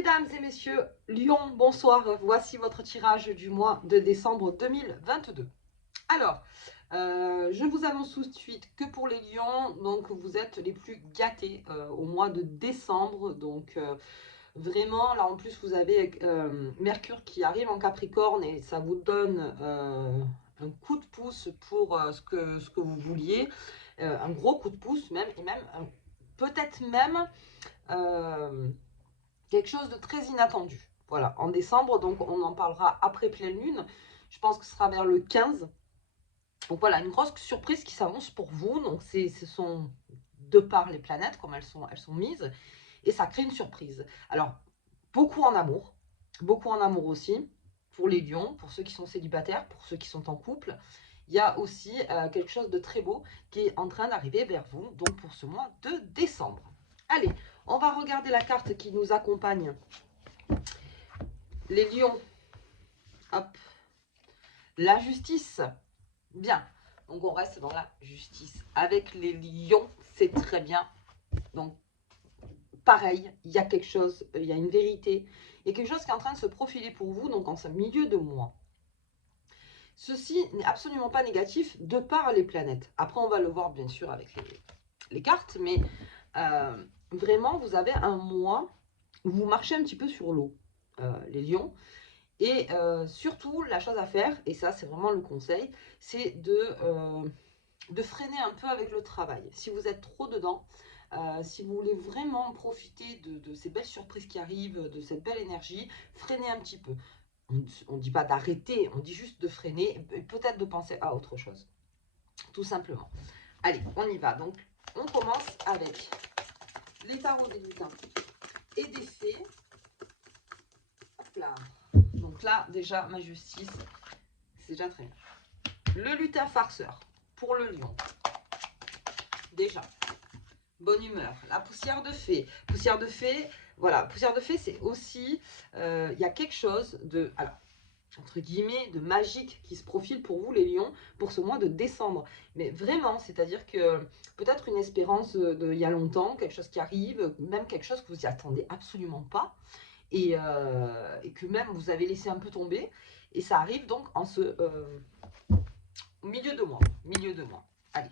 Mesdames et messieurs, Lion, bonsoir. Voici votre tirage du mois de décembre 2022. Alors, je vous annonce tout de suite que pour les lions, donc vous êtes les plus gâtés au mois de décembre. Donc, vraiment, là en plus, vous avez Mercure qui arrive en Capricorne et ça vous donne un coup de pouce pour ce que vous vouliez. Un gros coup de pouce même, et même peut-être même quelque chose de très inattendu. Voilà, en décembre, donc on en parlera après pleine lune. Je pense que ce sera vers le 15. Donc voilà, une grosse surprise qui s'annonce pour vous. Donc ce sont de par les planètes, comme elles sont mises, et ça crée une surprise. Alors, beaucoup en amour aussi, pour les lions, pour ceux qui sont célibataires, pour ceux qui sont en couple. Il y a aussi quelque chose de très beau qui est en train d'arriver vers vous, donc pour ce mois de décembre. Allez, on va regarder la carte qui nous accompagne. Les lions, hop, la justice, bien. Donc on reste dans la justice. Avec les lions, c'est très bien. Donc pareil, il y a quelque chose, il y a une vérité. Il y a quelque chose qui est en train de se profiler pour vous, donc en ce milieu de mois. Ceci n'est absolument pas négatif de par les planètes. Après, on va le voir bien sûr avec les cartes, mais vraiment, vous avez un mois où vous marchez un petit peu sur l'eau, les lions. Et surtout, la chose à faire, et ça c'est vraiment le conseil, c'est de freiner un peu avec le travail. Si vous êtes trop dedans, si vous voulez vraiment profiter de ces belles surprises qui arrivent, de cette belle énergie, freinez un petit peu. On ne dit pas d'arrêter, on dit juste de freiner et peut-être de penser à autre chose. Tout simplement. Allez, on y va. Donc, on commence avec les tarots des lutins et des fées. Hop là. Donc là, déjà, ma justice, c'est déjà très bien. Le lutin farceur, pour le lion. Déjà, bonne humeur. La poussière de fée. Poussière de fée, voilà. Poussière de fée, c'est aussi, il y a quelque chose de, alors, entre guillemets, de magique qui se profile pour vous, les lions, pour ce mois de décembre. Mais vraiment, c'est-à-dire que peut-être une espérance d'il y a longtemps, quelque chose qui arrive, même quelque chose que vous n'y attendez absolument pas, et que même vous avez laissé un peu tomber. Et ça arrive donc en ce milieu de mois. Milieu de mois. Allez,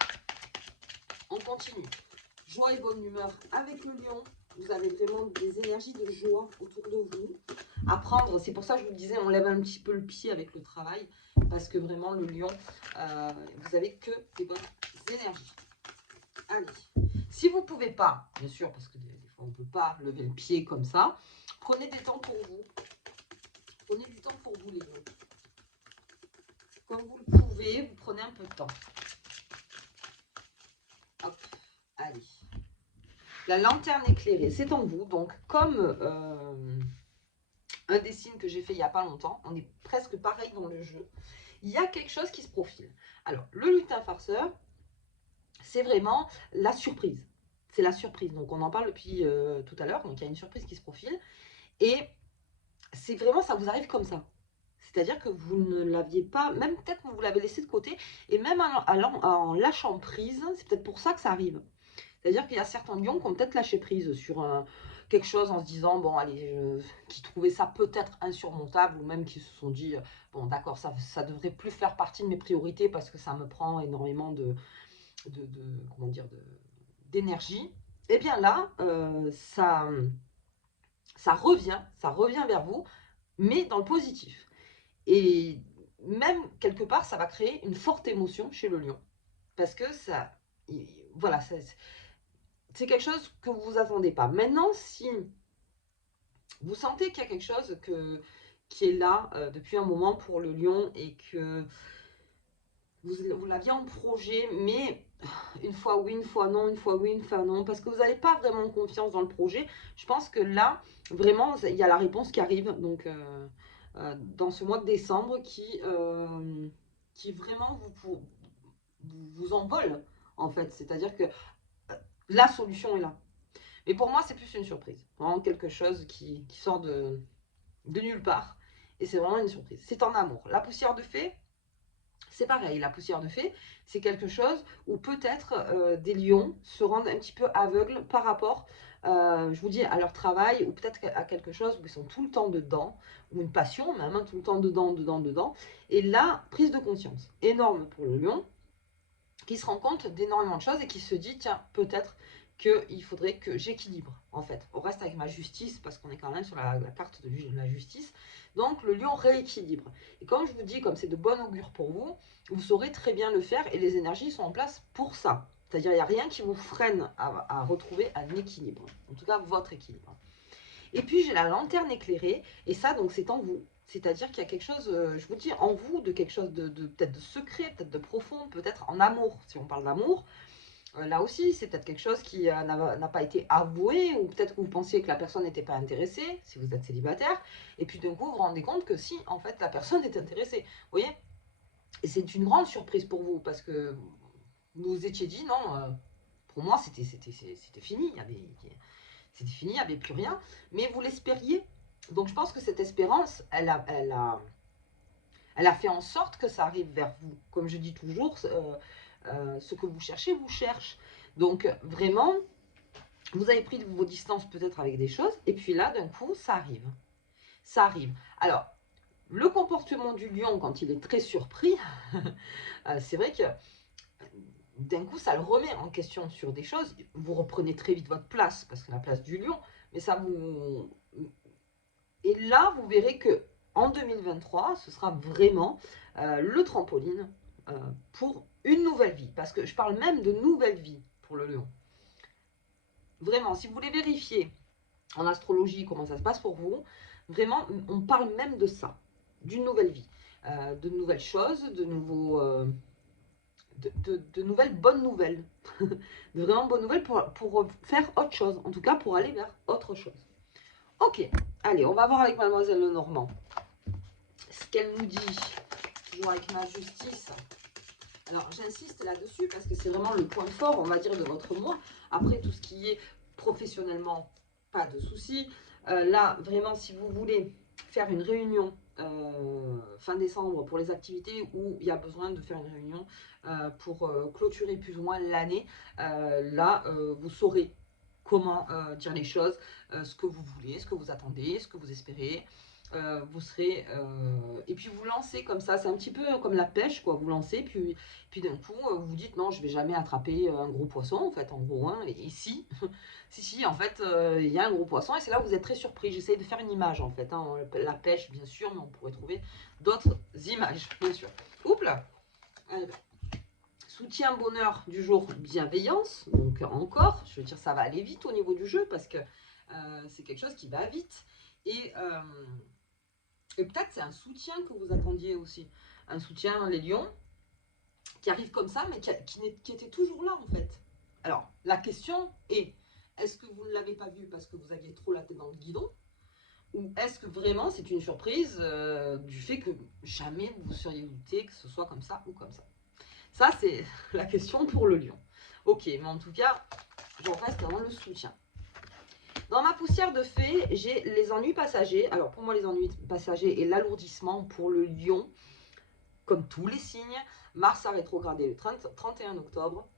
on continue. Joie et bonne humeur avec le lion. Vous avez vraiment des énergies de joie autour de vous. Apprendre, c'est pour ça que je vous disais, on lève un petit peu le pied avec le travail. Parce que vraiment, le lion, vous avez que des bonnes énergies. Allez, si vous ne pouvez pas, bien sûr, parce que des fois on ne peut pas lever le pied comme ça, prenez des temps pour vous. Prenez du temps pour vous, les lions. Comme vous le pouvez, vous prenez un peu de temps. Hop, allez. La lanterne éclairée, c'est en vous. Donc, comme un des signes que j'ai fait il n'y a pas longtemps, on est presque pareil dans le jeu. Il y a quelque chose qui se profile. Alors, le lutin farceur, c'est vraiment la surprise. C'est la surprise. Donc, on en parle depuis tout à l'heure. Donc, il y a une surprise qui se profile. Et c'est vraiment, ça vous arrive comme ça. C'est-à-dire que vous ne l'aviez pas, même peut-être que vous l'avez laissé de côté, et même en lâchant prise, c'est peut-être pour ça que ça arrive. C'est-à-dire qu'il y a certains lions qui ont peut-être lâché prise sur quelque chose en se disant, bon, allez, qui trouvaient ça peut-être insurmontable, ou même qui se sont dit, bon, d'accord, ça ne devrait plus faire partie de mes priorités parce que ça me prend énormément comment dire, d'énergie. Et bien là, ça revient vers vous, mais dans le positif. Et même quelque part, ça va créer une forte émotion chez le lion. Parce que ça, voilà, c'est quelque chose que vous vous attendez pas. Maintenant, si vous sentez qu'il y a quelque chose qui est là depuis un moment pour le lion et que vous l'aviez en projet, mais une fois oui, une fois non, une fois oui, une fois non, parce que vous n'avez pas vraiment confiance dans le projet, je pense que là, vraiment, il y a la réponse qui arrive. Donc, dans ce mois de décembre qui vraiment vous envole, en fait. C'est-à-dire que la solution est là. Mais pour moi, c'est plus une surprise. Vraiment quelque chose qui sort de nulle part. Et c'est vraiment une surprise. C'est en amour. La poussière de fée, c'est pareil. La poussière de fée, c'est quelque chose où peut-être des lions se rendent un petit peu aveugles par rapport je vous dis, à leur travail, ou peut-être à quelque chose où ils sont tout le temps dedans, ou une passion même, hein, tout le temps dedans, dedans, dedans. Et là, prise de conscience énorme pour le lion, qui se rend compte d'énormément de choses et qui se dit, tiens, peut-être qu'il faudrait que j'équilibre, en fait. On reste avec ma justice, parce qu'on est quand même sur la carte de la justice. Donc, le lion rééquilibre. Et comme je vous dis, comme c'est de bon augure pour vous, vous saurez très bien le faire et les énergies sont en place pour ça. C'est-à-dire, il n'y a rien qui vous freine à retrouver un équilibre. En tout cas, votre équilibre. Et puis, j'ai la lanterne éclairée. Et ça, donc, c'est en vous. C'est-à-dire qu'il y a quelque chose, je vous dis, en vous, de quelque chose de peut-être de secret, peut-être de profond, peut-être en amour, si on parle d'amour. Là aussi, c'est peut-être quelque chose qui n'a pas été avoué, ou peut-être que vous pensiez que la personne n'était pas intéressée, si vous êtes célibataire, et puis d'un coup, vous vous rendez compte que si, en fait, la personne est intéressée. Vous voyez? Et c'est une grande surprise pour vous, parce que vous vous étiez dit, non, pour moi, c'était fini, c'était fini, il n'y avait plus rien, mais vous l'espériez. Donc je pense que cette espérance, elle a fait en sorte que ça arrive vers vous. Comme je dis toujours, ce que vous cherchez, vous cherche. Donc vraiment, vous avez pris vos distances peut-être avec des choses, et puis là, d'un coup, ça arrive. Ça arrive. Alors, le comportement du lion, quand il est très surpris, c'est vrai que d'un coup, ça le remet en question sur des choses. Vous reprenez très vite votre place, parce que la place du lion, mais ça vous... Et là, vous verrez que en 2023, ce sera vraiment le trampoline pour une nouvelle vie. Parce que je parle même de nouvelle vie pour le lion. Vraiment, si vous voulez vérifier en astrologie comment ça se passe pour vous, vraiment, on parle même de ça, d'une nouvelle vie, de nouvelles choses, de nouveaux... de nouvelles bonnes nouvelles. De vraiment bonnes nouvelles pour faire autre chose. En tout cas, pour aller vers autre chose. Ok, allez, on va voir avec Mademoiselle Lenormand ce qu'elle nous dit, toujours avec ma justice. Alors, j'insiste là-dessus parce que c'est vraiment le point fort, on va dire, de votre mois. Après, tout ce qui est professionnellement, pas de souci. Là, vraiment, si vous voulez faire une réunion fin décembre pour les activités où il y a besoin de faire une réunion pour clôturer plus ou moins l'année, là, vous saurez comment dire les choses, ce que vous voulez, ce que vous attendez, ce que vous espérez. Vous serez et puis vous lancez comme ça, c'est un petit peu comme la pêche quoi, vous lancez puis d'un coup vous vous dites non je vais jamais attraper un gros poisson en fait en gros hein, et si si en fait il y a un gros poisson et c'est là où vous êtes très surpris. J'essaie de faire une image en fait hein, la pêche bien sûr mais on pourrait trouver d'autres images bien sûr. Oups là. Alors, soutien bonheur du jour bienveillance, donc encore je veux dire ça va aller vite au niveau du jeu parce que c'est quelque chose qui va vite et peut-être c'est un soutien que vous attendiez aussi. Un soutien, les lions, qui arrive comme ça, mais qui était toujours là en fait. Alors, la question est, est-ce que vous ne l'avez pas vu parce que vous aviez trop la tête dans le guidon? Ou est-ce que vraiment c'est une surprise du fait que jamais vous vous seriez douté que ce soit comme ça ou comme ça? Ça, c'est la question pour le lion. Ok, mais en tout cas, j'en reste dans le soutien. Dans ma poussière de fée, j'ai les ennuis passagers. Alors pour moi, les ennuis passagers et l'alourdissement pour le lion, comme tous les signes, Mars a rétrogradé le 31 octobre.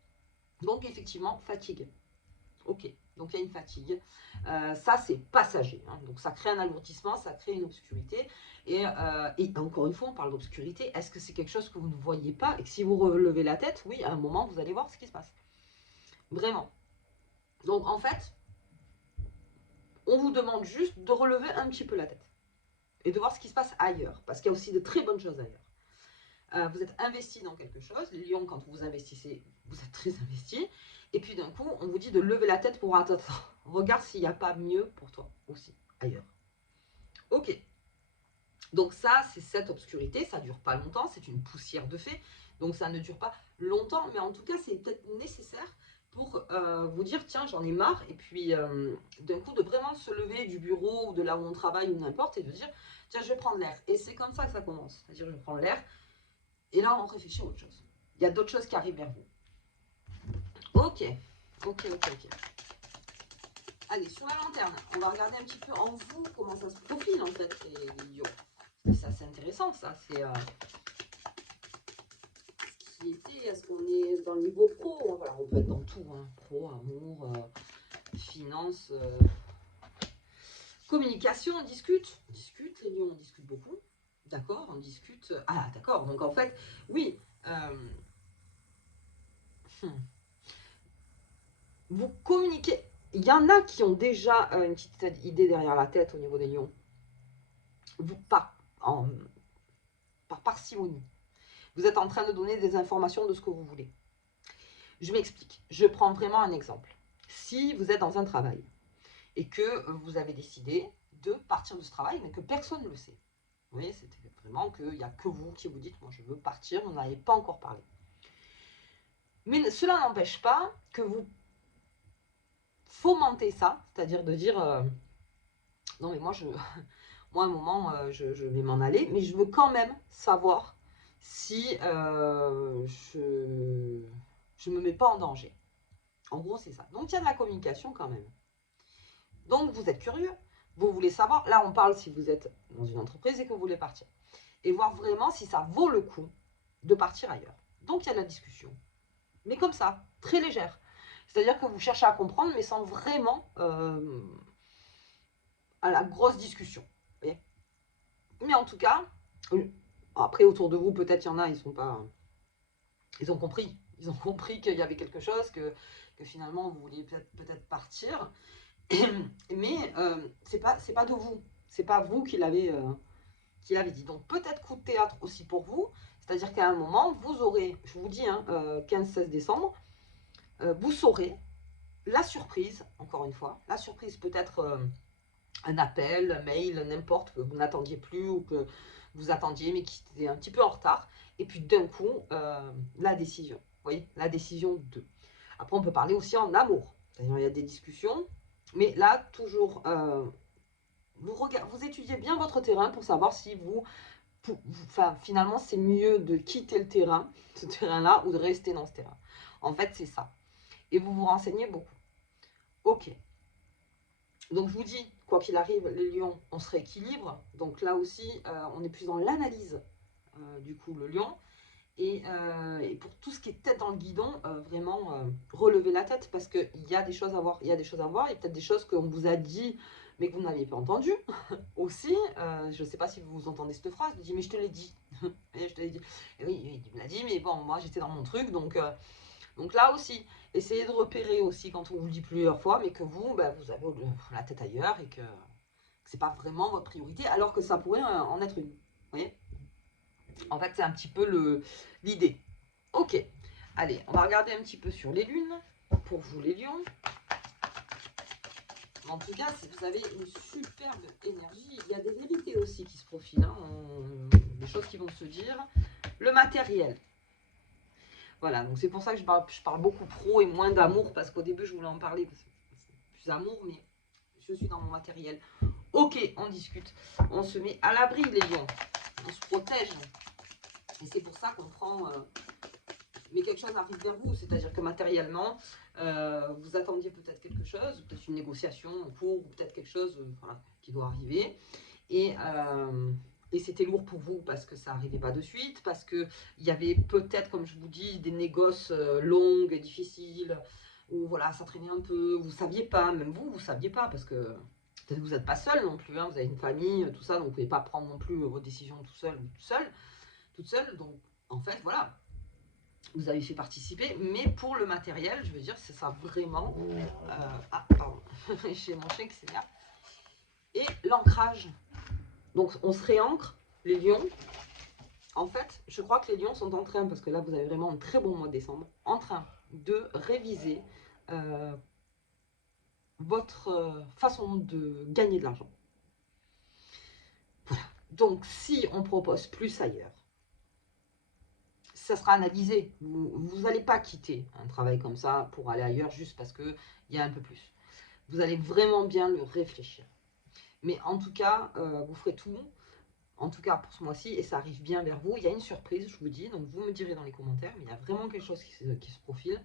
Donc effectivement, fatigue. Ok, donc il y a une fatigue. Ça, c'est passager. Hein. Donc ça crée un alourdissement, ça crée une obscurité. Et encore une fois, on parle d'obscurité. Est-ce que c'est quelque chose que vous ne voyez pas et que si vous relevez la tête, oui, à un moment, vous allez voir ce qui se passe. Vraiment. Donc en fait, on vous demande juste de relever un petit peu la tête et de voir ce qui se passe ailleurs, parce qu'il y a aussi de très bonnes choses ailleurs. Vous êtes investi dans quelque chose, les lions, quand vous investissez, vous êtes très investi, et puis d'un coup, on vous dit de lever la tête pour attendre. Regarde s'il n'y a pas mieux pour toi aussi, ailleurs. Ok, donc ça, c'est cette obscurité, ça ne dure pas longtemps, c'est une poussière de fée, donc ça ne dure pas longtemps, mais en tout cas, c'est peut-être nécessaire pour vous dire tiens j'en ai marre et puis d'un coup de vraiment se lever du bureau ou de là où on travaille ou n'importe et de dire tiens je vais prendre l'air et c'est comme ça que ça commence, c'est-à-dire je prends l'air et là on réfléchit à autre chose, il y a d'autres choses qui arrivent vers vous. Ok. Allez, sur la lanterne, on va regarder un petit peu en vous comment ça se profile en fait les lions. C'est assez intéressant ça, c'est est-ce qu'on est dans le niveau pro, voilà, on peut être dans tout, hein, pro, amour, finances, communication, on discute. On discute, les lions, on discute beaucoup. D'accord, on discute. Ah, d'accord, donc en fait, oui. Vous communiquez. Il y en a qui ont déjà une petite idée derrière la tête au niveau des lions. Vous, par parcimonie, vous êtes en train de donner des informations de ce que vous voulez. Je m'explique. Je prends vraiment un exemple. Si vous êtes dans un travail et que vous avez décidé de partir de ce travail, mais que personne ne le sait. Vous voyez, c'est vraiment qu'il n'y a que vous qui vous dites, moi je veux partir, on n'avait pas encore parlé. Mais cela n'empêche pas que vous fomentez ça, c'est-à-dire de dire, non mais moi, moi à un moment, je vais m'en aller, mais je veux quand même savoir si je me mets pas en danger. En gros, c'est ça. Donc, il y a de la communication quand même. Donc, vous êtes curieux, vous voulez savoir. Là, on parle si vous êtes dans une entreprise et que vous voulez partir. Et voir vraiment si ça vaut le coup de partir ailleurs. Donc, il y a de la discussion. Mais comme ça, très légère. C'est-à-dire que vous cherchez à comprendre, mais sans vraiment à la grosse discussion. Vous voyez. Mais en tout cas, après, autour de vous, peut-être il y en a, ils sont pas... Ils ont compris. Ils ont compris qu'il y avait quelque chose, que finalement, vous vouliez peut-être partir. Mais c'est pas de vous. C'est pas vous qui l'avez dit. Donc, peut-être coup de théâtre aussi pour vous. C'est-à-dire qu'à un moment, vous aurez, je vous dis, 15-16 décembre, vous saurez la surprise, encore une fois, la surprise peut-être un appel, un mail, n'importe, que vous n'attendiez plus ou que vous attendiez mais qui était un petit peu en retard. Et puis d'un coup, la décision. Vous voyez, la décision de. Après, on peut parler aussi en amour. C'est-à-dire, il y a des discussions. Mais là, toujours, vous étudiez bien votre terrain pour savoir si finalement, c'est mieux de quitter le terrain, ce terrain-là, ou de rester dans ce terrain. En fait, c'est ça. Et vous vous renseignez beaucoup. Ok. Donc je vous dis, quoi qu'il arrive, les lions, on se rééquilibre. Donc là aussi, on est plus dans l'analyse, du coup, le lion. Et pour tout ce qui est tête dans le guidon, vraiment, relevez la tête parce qu'il y a des choses à voir. Il y a des choses à voir. Il y a peut-être des choses qu'on vous a dit, mais que vous n'aviez pas entendues. Aussi, je ne sais pas si vous entendez cette phrase, je dis, mais je te l'ai dit. Et je te l'ai dit. Et oui, il me l'a dit, mais bon, moi j'étais dans mon truc, donc là aussi, essayez de repérer aussi quand on vous le dit plusieurs fois, mais que vous, vous avez la tête ailleurs et que c'est pas vraiment votre priorité, alors que ça pourrait en être une. Vous voyez. En fait, c'est un petit peu l'idée. Ok, allez, on va regarder un petit peu sur les lunes, pour vous les lions. En tout cas, si vous avez une superbe énergie, il y a des vérités aussi qui se profilent, des choses qui vont se dire. Le matériel. Voilà, donc c'est pour ça que je parle beaucoup pro et moins d'amour, parce qu'au début je voulais en parler, parce que c'est plus amour, mais je suis dans mon matériel. Ok, on discute, on se met à l'abri les lions, on se protège. Et c'est pour ça qu'on prend... mais quelque chose arrive vers vous, c'est-à-dire que matériellement, vous attendiez peut-être quelque chose, peut-être une négociation en cours, ou peut-être quelque chose qui doit arriver. Et c'était lourd pour vous parce que ça n'arrivait pas de suite, parce qu'il y avait peut-être, comme je vous dis, des négoces longues, difficiles, où voilà, ça traînait un peu, vous ne saviez pas, même vous ne saviez pas, parce que peut-être que vous n'êtes pas seul non plus, vous avez une famille, tout ça, donc vous ne pouvez pas prendre non plus vos décisions tout seul ou toute seule. Donc en fait, voilà, vous avez fait participer, mais pour le matériel, je veux dire, c'est ça vraiment... ah, pardon, j'ai mon chien qui s'énerve. Et l'ancrage. Donc on se réancre, les lions. En fait, je crois que les lions sont en train, parce que là vous avez vraiment un très bon mois de décembre, en train de réviser votre façon de gagner de l'argent. Voilà. Donc si on propose plus ailleurs, ça sera analysé. Vous n'allez pas quitter un travail comme ça pour aller ailleurs juste parce qu'il y a un peu plus. Vous allez vraiment bien le réfléchir. Mais en tout cas, vous ferez tout, en tout cas pour ce mois-ci, et ça arrive bien vers vous. Il y a une surprise, je vous dis, donc vous me direz dans les commentaires, mais il y a vraiment quelque chose qui se profile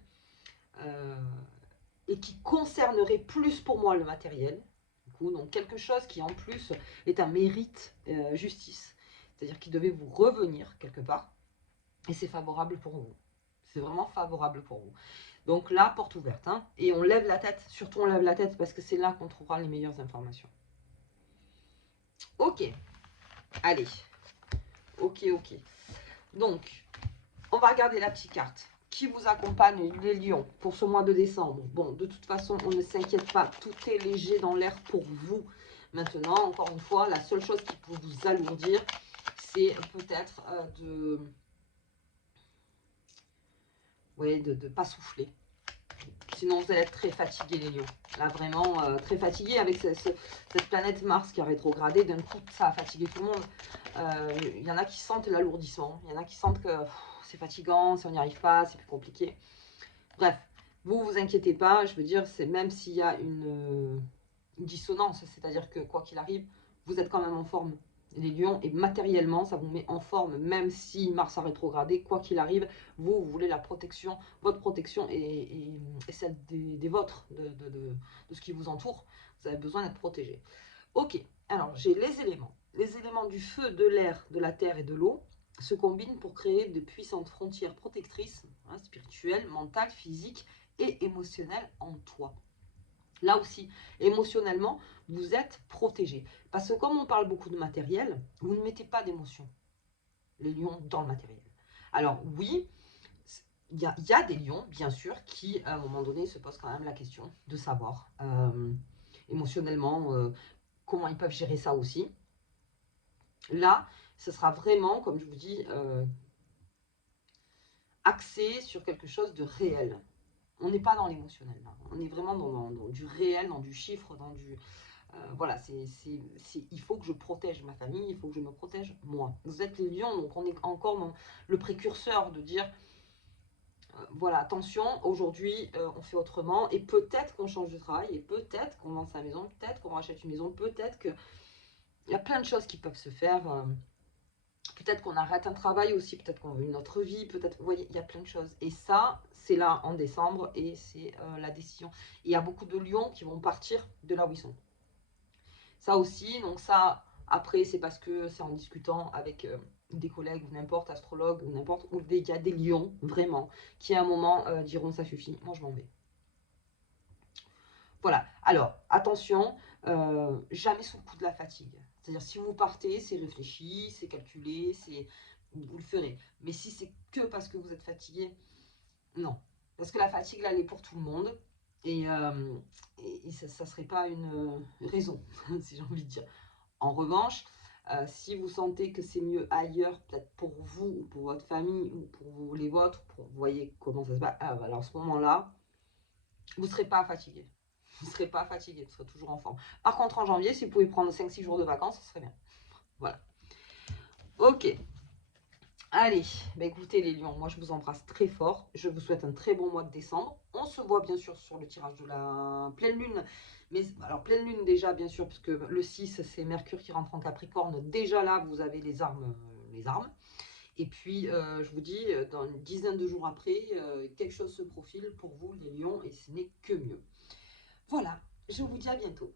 et qui concernerait plus pour moi le matériel. Du coup, donc quelque chose qui en plus est un mérite justice, c'est-à-dire qui devait vous revenir quelque part, et c'est favorable pour vous. C'est vraiment favorable pour vous. Donc là, porte ouverte. Hein, et on lève la tête. Surtout, on lève la tête parce que c'est là qu'on trouvera les meilleures informations. Ok. Allez. Ok, ok. Donc, on va regarder la petite carte qui vous accompagne, les lions, pour ce mois de décembre. Bon, de toute façon, on ne s'inquiète pas. Tout est léger dans l'air pour vous. Maintenant, encore une fois, la seule chose qui peut vous alourdir, c'est peut-être de pas souffler. Sinon, vous allez être très fatigué, les lions. Là, vraiment, très fatigué avec cette planète Mars qui a rétrogradé. D'un coup, ça a fatigué tout le monde. Il y en a qui sentent l'alourdissement. Il y en a qui sentent que c'est fatigant, si on n'y arrive pas, c'est plus compliqué. Bref, vous inquiétez pas. Je veux dire, c'est même s'il y a une dissonance, c'est-à-dire que quoi qu'il arrive, vous êtes quand même en forme. Les lions, et matériellement, ça vous met en forme, même si Mars a rétrogradé, quoi qu'il arrive, vous voulez la protection, votre protection et celle des vôtres, de ce qui vous entoure. Vous avez besoin d'être protégé. Ok, alors j'ai les éléments. Les éléments du feu, de l'air, de la terre et de l'eau se combinent pour créer de puissantes frontières protectrices, hein, spirituelles, mentales, physiques et émotionnelles en toi. Là aussi, émotionnellement, vous êtes protégé. Parce que comme on parle beaucoup de matériel, vous ne mettez pas d'émotion, les lions, dans le matériel. Alors oui, il y a des lions, bien sûr, qui, à un moment donné, se posent quand même la question de savoir émotionnellement comment ils peuvent gérer ça aussi. Là, ce sera vraiment, comme je vous dis, axé sur quelque chose de réel. On n'est pas dans l'émotionnel, là. On est vraiment dans du réel, dans du chiffre, dans du... voilà, il faut que je protège ma famille, il faut que je me protège moi. Vous êtes les lions, donc on est encore dans le précurseur de dire, voilà, attention, aujourd'hui, on fait autrement, et peut-être qu'on change de travail, et peut-être qu'on vend sa maison, peut-être qu'on rachète une maison, peut-être qu'il y a plein de choses qui peuvent se faire. Peut-être qu'on arrête un travail aussi, peut-être qu'on veut une autre vie, peut-être, vous voyez, il y a plein de choses. Et ça, c'est là en décembre, et c'est la décision. Il y a beaucoup de lions qui vont partir de là où ils sont. Ça aussi, donc ça, après, c'est parce que c'est en discutant avec des collègues ou n'importe, astrologues ou n'importe, où il y a des lions, vraiment, qui à un moment diront ça suffit, moi je m'en vais. Voilà, alors attention, jamais sous le coup de la fatigue. C'est-à-dire si vous partez, c'est réfléchi, c'est calculé, vous le ferez. Mais si c'est que parce que vous êtes fatigué, non. Parce que la fatigue, là, elle est pour tout le monde. Et, ça ne serait pas une raison, si j'ai envie de dire. En revanche, si vous sentez que c'est mieux ailleurs, peut-être pour vous ou pour votre famille ou pour les vôtres, vous voyez comment ça se passe, alors à ce moment-là, vous ne serez pas fatigué. Vous ne serez pas fatigué, vous serez toujours en forme. Par contre, en janvier, si vous pouvez prendre 5-6 jours de vacances, ce serait bien. Voilà. Ok. Allez, bah écoutez les lions, moi je vous embrasse très fort. Je vous souhaite un très bon mois de décembre. On se voit bien sûr sur le tirage de la pleine lune. Mais alors pleine lune déjà bien sûr, puisque le 6 c'est Mercure qui rentre en Capricorne. Déjà là vous avez les armes. Et puis je vous dis, dans une dizaine de jours après, quelque chose se profile pour vous les lions et ce n'est que mieux. Voilà, je vous dis à bientôt.